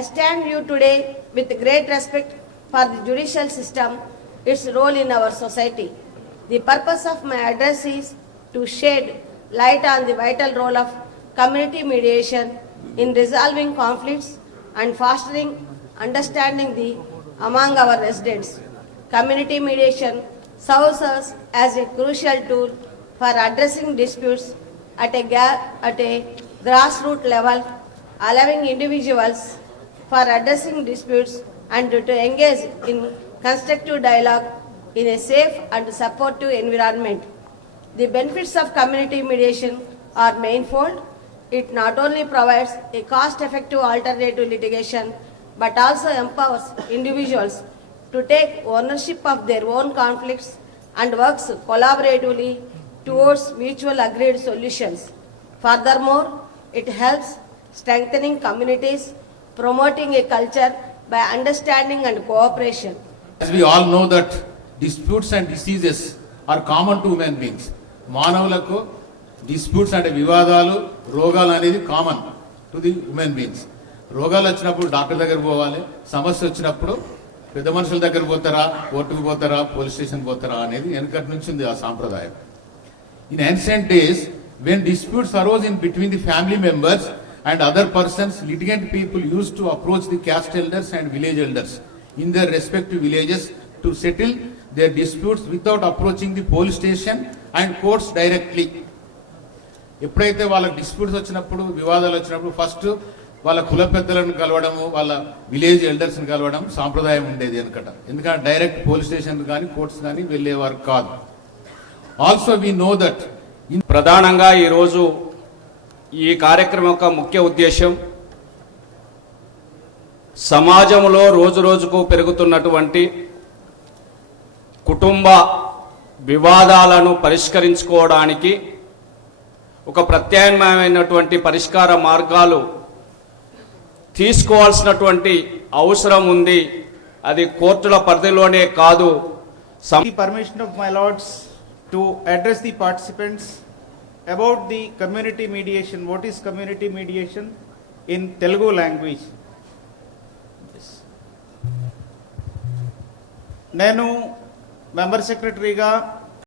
I stand you today with great respect for the judicial system, its role in our society. The purpose of my address is to shed light on the vital role of community mediation in resolving conflicts and fostering understanding the among our residents. Community mediation serves us as a crucial tool for addressing disputes at a, at a grassroots level, allowing individuals for addressing disputes and to engage in constructive dialogue in a safe and supportive environment. The benefits of community mediation are manifold. It not only provides a cost-effective alternative to litigation, but also empowers individuals to take ownership of their own conflicts and works collaboratively towards mutual agreed solutions. Furthermore, it helps strengthening communities, promoting a culture by understanding and cooperation. As we all know that disputes and diseases are common to human beings. మానవులకు disputes అంటే వివాదాలు రోగాలు అనేది common to the human beings రోగాలు వచ్చినప్పుడు doctor దగ్గర పోవాలి సమస్య వచ్చినప్పుడు పెద్ద మనుషుల దగ్గర పోతారా కోర్టుకు పోతారా పోలీస్ స్టేషన్ పోతారా అనేది వెనకటి నుంచి ఉంది ఆ సాంప్రదాయం in ancient days when disputes arose in between the family members and other persons litigant people use to approach the caste elders and village elders in their respect villages to settle their disputes without approaching the police station and courts directly ఎప్పుడైతే వాళ్ళ disputes వచ్చినప్పుడు వివాదాలు వచ్చినప్పుడు first వాళ్ళ కుల పెద్దలను కలవడము వాళ్ళ village ఎల్డర్స్ని కలవడం సాంప్రదాయం ఉండేది అనుకట ఎందుకంటే డైరెక్ట్ పోలీస్ స్టేషన్ కానీ కోర్ట్స్ కానీ వెళ్ళేవారు కాదు. ఆల్సో వి నో దట్ ప్రధానంగా ఈరోజు ఈ కార్యక్రమం యొక్క ముఖ్య ఉద్దేశం సమాజంలో రోజు రోజుకు పెరుగుతున్నటువంటి కుటుంబ వివాదాలను పరిష్కరించుకోవడానికి ఒక ప్రత్యామ్నాయమైనటువంటి పరిష్కార మార్గాలు తీసుకోవాల్సినటువంటి అవసరం ఉంది. అది కోర్టుల పరిధిలోనే కాదు. Permission of my of to address the participants about the community mediation. What is community mediation in Telugu language? నేను మెంబర్ సెక్రటరీగా